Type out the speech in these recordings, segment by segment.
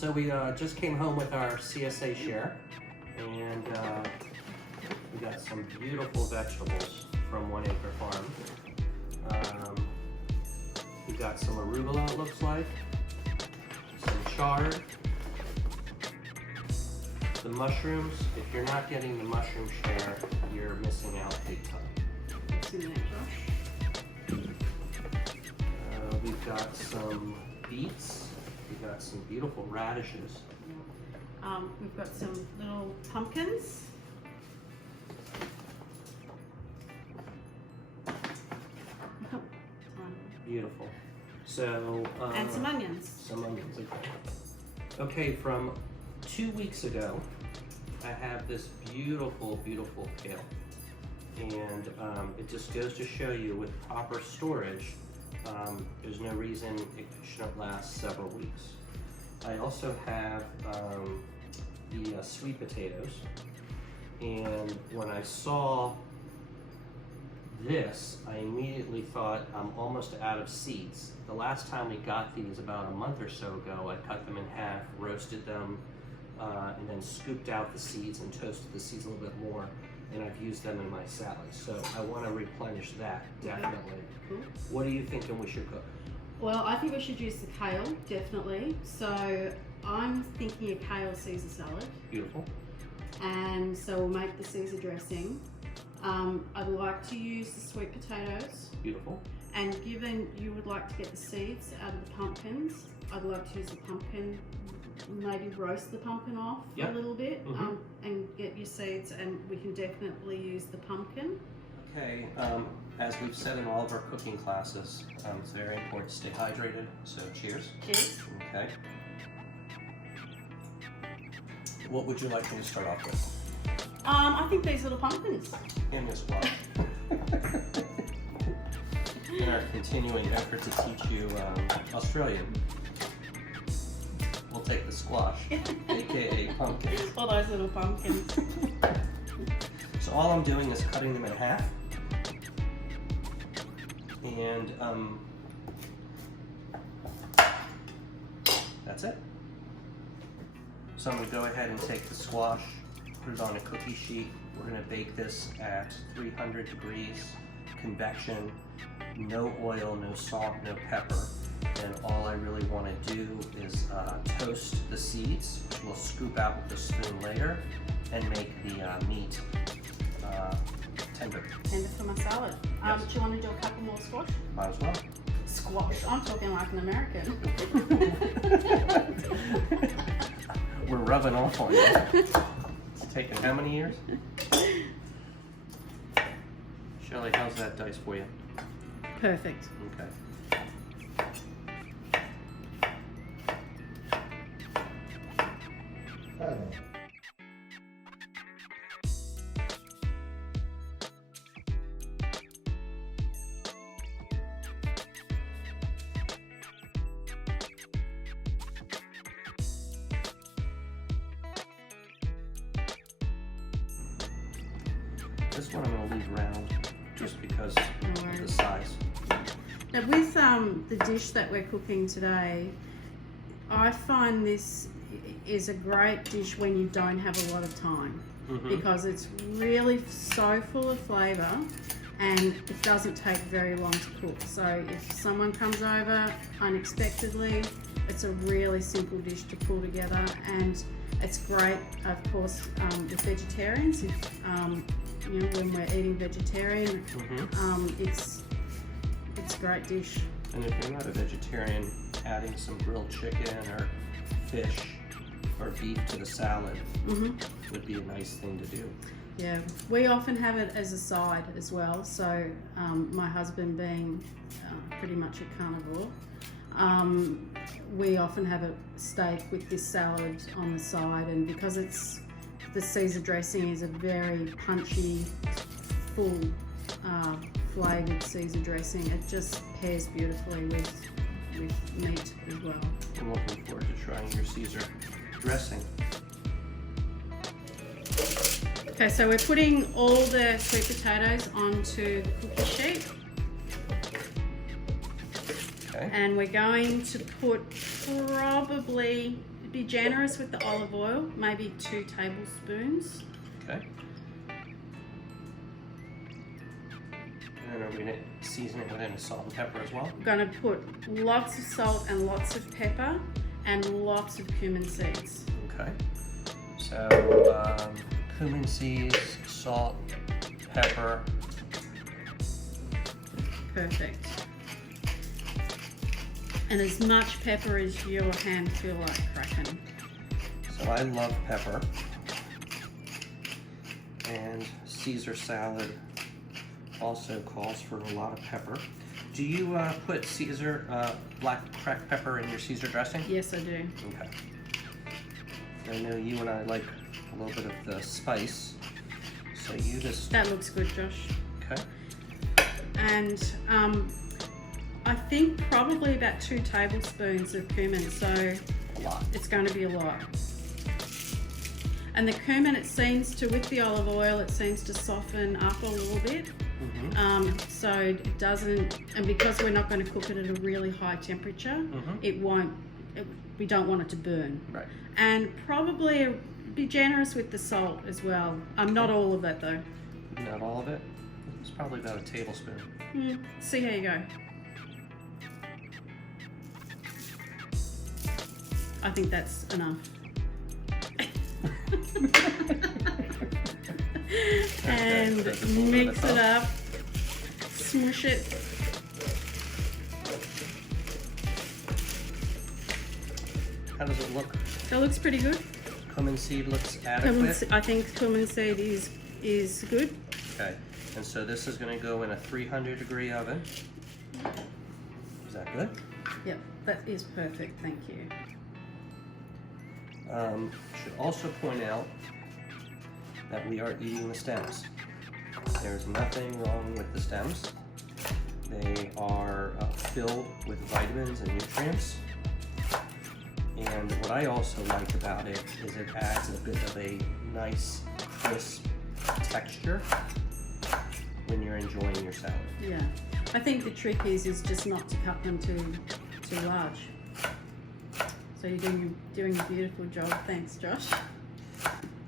So we just came home with our CSA share, and we got some beautiful vegetables from 1 Acre Farm. We got some arugula, it looks like, some chard, the mushrooms. If you're not getting the mushroom share, you're missing out big time. What's in there, Josh? We've got some beets. We've got some beautiful radishes. We've got some little pumpkins. Beautiful. So And some onions. Some onions. Okay, from 2 weeks ago, I have this beautiful, beautiful kale, and it just goes to show you with proper storage, there's no reason it shouldn't last several weeks. I also have the sweet potatoes, and when I saw this, I immediately thought I'm almost out of seeds. The last time we got these about a month or so ago, I cut them in half, roasted them, and then scooped out the seeds and toasted the seeds a little bit more, and I've used them in my salad. So I want to replenish that, definitely. Cool. What are you thinking we should cook? Well, I think we should use the kale, definitely. So I'm thinking a kale Caesar salad. Beautiful. And so we'll make the Caesar dressing. I'd like to use the sweet potatoes. Beautiful. And given you would like to get the seeds out of the pumpkins, I'd like to use the pumpkin, maybe roast the pumpkin off a little bit, and get your seeds, and we can definitely use the pumpkin. Okay, as we've said in all of our cooking classes, it's very important to stay hydrated, so cheers. Cheers. Okay. What would you like me to start off with? I think these little pumpkins. And your squash. In our continuing effort to teach you Australian, we'll take the squash, aka pumpkin. All those little pumpkins. So all I'm doing is cutting them in half, and that's it. So I'm going to go ahead and take the squash, put it on a cookie sheet. We're going to bake this at 300 degrees, convection, no oil, no salt, no pepper. And all I really want to do is toast the seeds, which we'll scoop out with a spoon later, and make the meat tender. Tender for my salad. Yes. Do you want to do a couple more squash? Might as well. Squash. I'm talking like an American. We're rubbing off on you. It's taken how many years? Shelley, how's that dice for you? Perfect. Okay. This one I'm going to leave round just because of the size. Now with the dish that we're cooking today, I find this is a great dish when you don't have a lot of time, because it's really so full of flavour and it doesn't take very long to cook. So if someone comes over unexpectedly, it's a really simple dish to pull together, and it's great, of course, with vegetarians. If you know, when we're eating vegetarian, it's a great dish. And if you're not a vegetarian, adding some grilled chicken or fish or beef to the salad would be a nice thing to do. Yeah, we often have it as a side as well. So my husband being pretty much a carnivore, we often have a steak with this salad on the side, and because the Caesar dressing is a very punchy, full, flavoured Caesar dressing, it just pairs beautifully with meat as well. I'm looking forward to trying your Caesar dressing. Okay, so we're putting all the sweet potatoes onto the cookie sheet. Okay. And we're going to put probably be generous with the olive oil, maybe 2 tablespoons. Okay. And are we going to season it with any salt and pepper as well? I'm going to put lots of salt and lots of pepper and lots of cumin seeds. Okay. So cumin seeds, salt, pepper. Perfect. And as much pepper as your hand feel like cracking. So I love pepper. And Caesar salad also calls for a lot of pepper. Do you put Caesar black cracked pepper in your Caesar dressing? Yes, I do. Okay. I know you and I like a little bit of the spice, so you just... That looks good, Josh. Okay. And I think probably about 2 tablespoons of cumin, so A lot. it's going to be a lot. And the cumin, it seems to, with the olive oil, it seems to soften up a little bit. Mm-hmm. So it doesn't, and because we're not going to cook it at a really high temperature, it won't, we don't want it to burn. Right. And probably be generous with the salt as well. Not all of that though. Not all of it. It's probably about a tablespoon. See how you go. I think that's enough. And mix it up, smush it. How does it look? That looks pretty good. Cumin seed looks adequate. I think cumin seed is good. Okay, and so this is going to go in a 300-degree oven. Is that good? Yep, that is perfect. Thank you. Should also point out that we are eating the stems. There's nothing wrong with the stems. They are filled with vitamins and nutrients. And what I also like about it is it adds a bit of a nice, crisp texture when you're enjoying your salad. Yeah, I think the trick is just not to cut them too large. So you're doing a beautiful job. Thanks, Josh.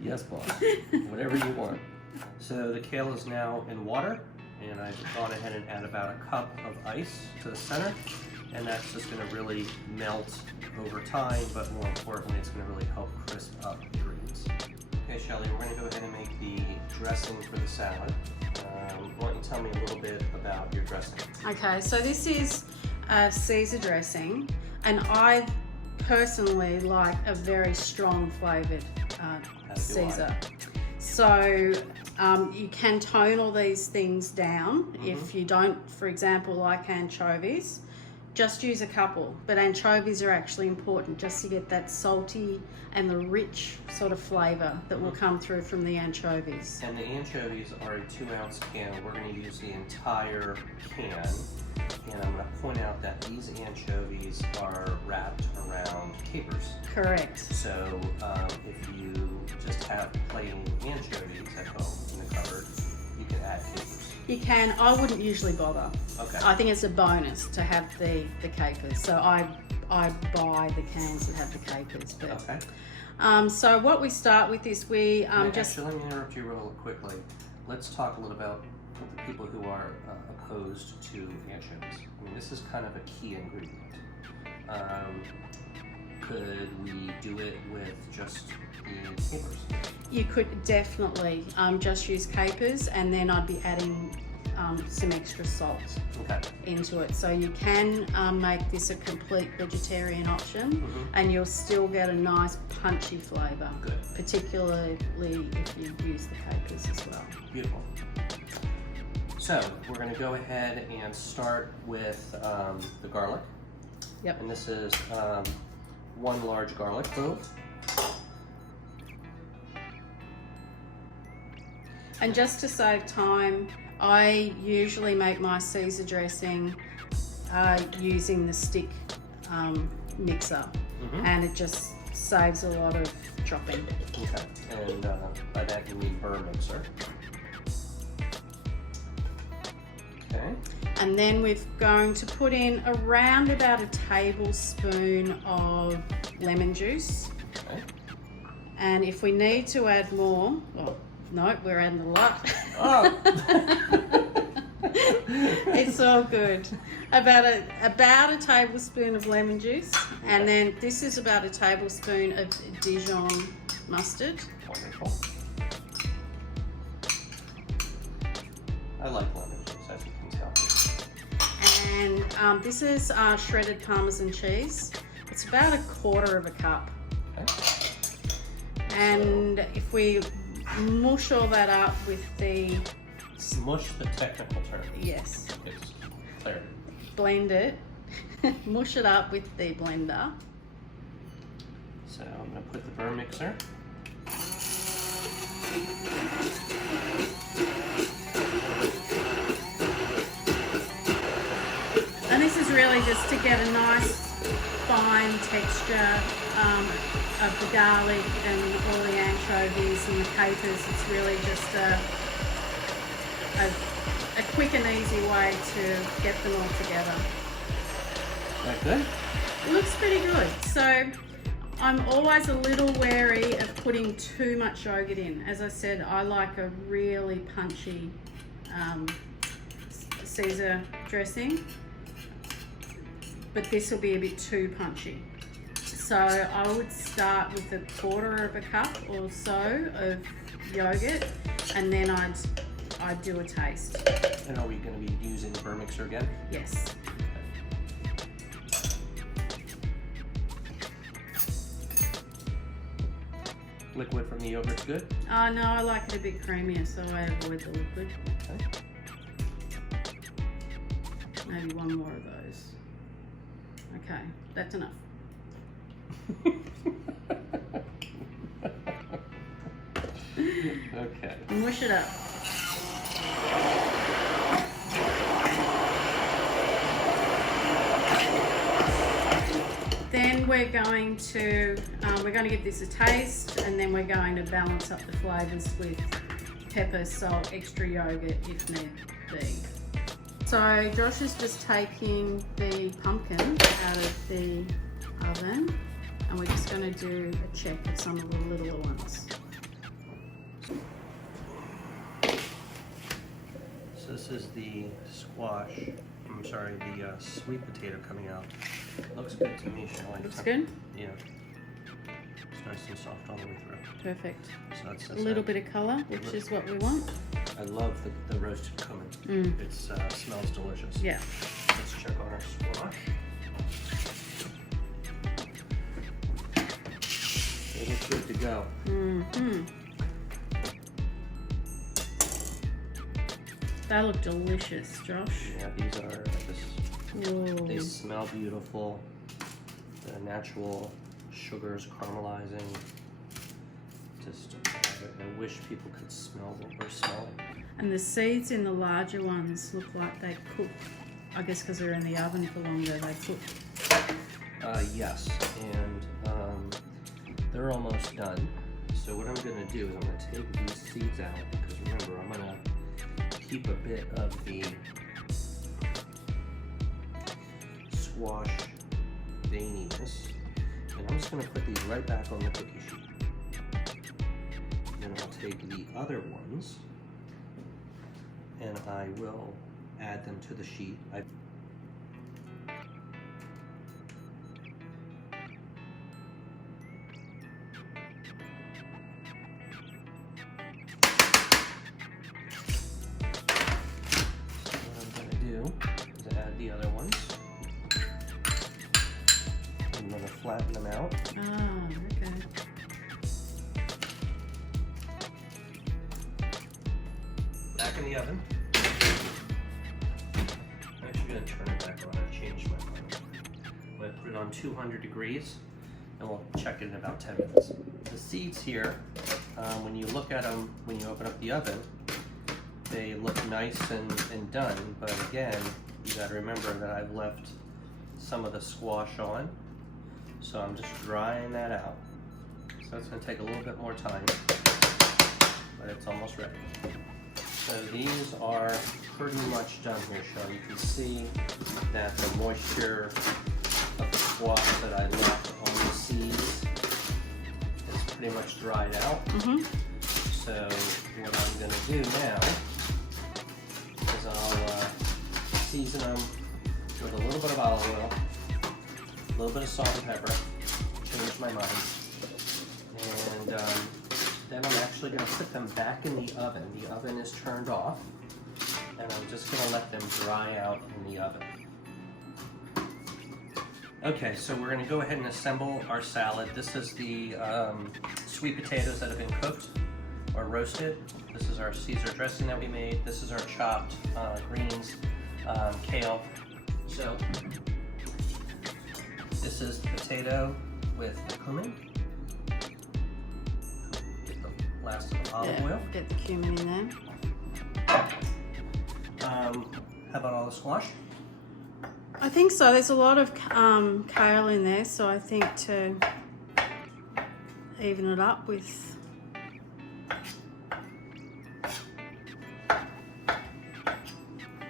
Yes, boss. Whatever you want. So the kale is now in water, and I've gone ahead and add about a cup of ice to the center, and that's just going to really melt over time, but more importantly, it's going to really help crisp up the greens. Okay, Shelly, we're going to go ahead and make the dressing for the salad. Why don't you tell me a little bit about your dressing? Okay, so this is a Caesar dressing, and I personally like a very strong flavoured Caesar. So you can tone all these things down. If you don't, for example, like anchovies, just use a couple. But anchovies are actually important just to get that salty and the rich sort of flavour that will come through from the anchovies. And the anchovies are a 2-ounce can. We're going to use the entire can. And I'm going to point out that these anchovies are wrapped around capers. Correct. So if you just have plain anchovies at home in the cupboard, you can add capers. You can. I wouldn't usually bother. Okay. I think it's a bonus to have the capers. So I buy the cans that have the capers. But, Okay. So what we start with is we Actually, let me interrupt you real quickly. Let's talk a little about the people who are opposed to anchovies. I mean, this is kind of a key ingredient. Could we do it with just the capers? You could definitely just use capers, and then I'd be adding some extra salt into it. So you can make this a complete vegetarian option, and you'll still get a nice punchy flavour. Good. Particularly if you use the capers as well. Beautiful. So we're going to go ahead and start with the garlic. Yep. And this is 1 large garlic clove. And just to save time, I usually make my Caesar dressing using the stick mixer, and it just saves a lot of chopping. Okay, and by that you mean burr mixer. Okay. And then we're going to put in around about a tablespoon of lemon juice. Okay. And if we need to add more, well, no, we're adding a lot. Oh. It's all good. About a tablespoon of lemon juice, and then this is about a tablespoon of Dijon mustard. Wonderful. I like lemon juice, as you can tell. And this is shredded Parmesan cheese. It's about a quarter of a cup. Okay. And if we mush all that up with the... Mush, the technical term. Yes. It's clarity. Blend it. Mush it up with the blender. So I'm going to put the burr mixer. And this is really just to get a nice fine texture of the garlic and all the anchovies and the capers. It's really just a quick and easy way to get them all together. Is that good? It looks pretty good. So I'm always a little wary of putting too much yogurt in. As I said, I like a really punchy Caesar dressing, but this will be a bit too punchy. So I would start with a quarter of a cup or so of yogurt, and then I'd do a taste. And are we going to be using the burr mixer again? Yes. Liquid from the yogurt's good? No, I like it a bit creamier, so I avoid the liquid. Okay. Maybe one more of those. Okay, that's enough. Okay. Mush it up. Then we're going to give this a taste, and then we're going to balance up the flavours with pepper, salt, extra yogurt if need be. So Josh is just taking the pumpkin out of the oven, and we're just going to do a check of some of the littler ones. So this is the squash, I'm sorry, the sweet potato coming out. Looks good to me, Shelley. Looks good? Yeah. It's nice and soft all the way through. Perfect. So that's A little bit of colour, which is what we want. I love the roasted cumin. It smells delicious. Yeah. Let's check on our squash. It looks good to go. They look delicious, Josh. Yeah, these are Whoa. they smell beautiful. The natural sugars caramelizing. Just, I wish people could smell what we're smelling. And the seeds in the larger ones look like they cook. I guess because they're in the oven for longer, they cook. Yes, and they're almost done. So what I'm going to do is I'm going to take these seeds out, because remember, I'm going to keep a bit of the squash veininess, and I'm just going to put these right back on the cookie sheet. Then I'll take the other ones and I will add them to the sheet. The other ones. I'm going to flatten them out. Oh, okay. Back in the oven. I'm actually going to turn it back on. I changed my mind. I'm going to put it on 200 degrees and we'll check it in about 10 minutes. The seeds here, when you look at them, when you open up the oven, they look nice and done, but again, you got to remember that I've left some of the squash on, so I'm just drying that out. So it's going to take a little bit more time, but it's almost ready. So these are pretty much done here, Sean. You can see that the moisture of the squash that I left on the seeds is pretty much dried out. So what I'm going to do now is I'll season them with a little bit of olive oil, a little bit of salt and pepper, change my mind, and then I'm actually going to put them back in the oven. The oven is turned off, and I'm just going to let them dry out in the oven. Okay, so we're going to go ahead and assemble our salad. This is the sweet potatoes that have been cooked or roasted. This is our Caesar dressing that we made. This is our chopped greens, kale. So this is the potato with the cumin. Get the last of the olive oil. Get the cumin in there. How about all the squash? I think so. There's a lot of kale in there, so I think to even it up with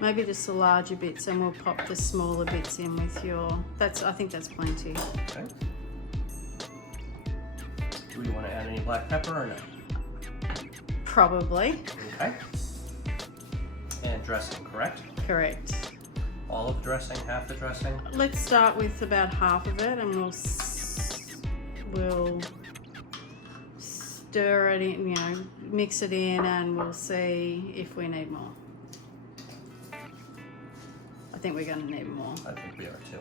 maybe just the larger bits, and we'll pop the smaller bits in with your. I think that's plenty. Okay. Do we want to add any black pepper or no? Probably. Okay. And dressing, correct? Correct. All of the dressing, half the dressing? Let's start with about half of it, and we'll stir it in, mix it in, and we'll see if we need more. I think we're going to need more. I think we are too.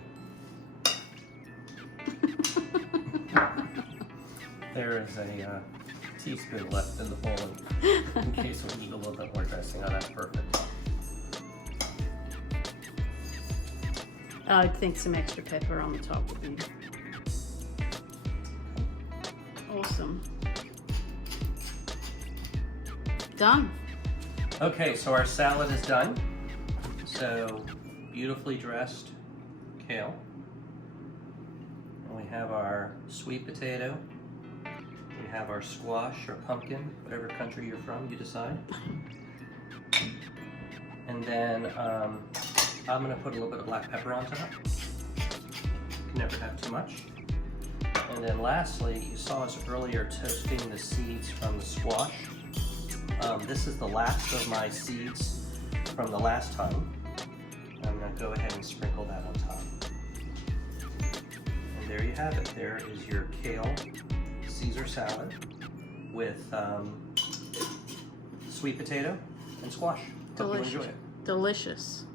There is a teaspoon left in the bowl in case we need a little bit more dressing. Oh, that's perfect. I think some extra pepper on the top would be awesome. Done. Okay, so our salad is done. So beautifully dressed kale. And we have our sweet potato. We have our squash or pumpkin, whatever country you're from, you decide. And then I'm going to put a little bit of black pepper on top. You can never have too much. And then lastly, you saw us earlier toasting the seeds from the squash. This is the last of my seeds from the last time. I'm going to go ahead and sprinkle that on top. And there you have it. There is your kale Caesar salad with sweet potato and squash. Hope you Delicious. enjoy it. Delicious.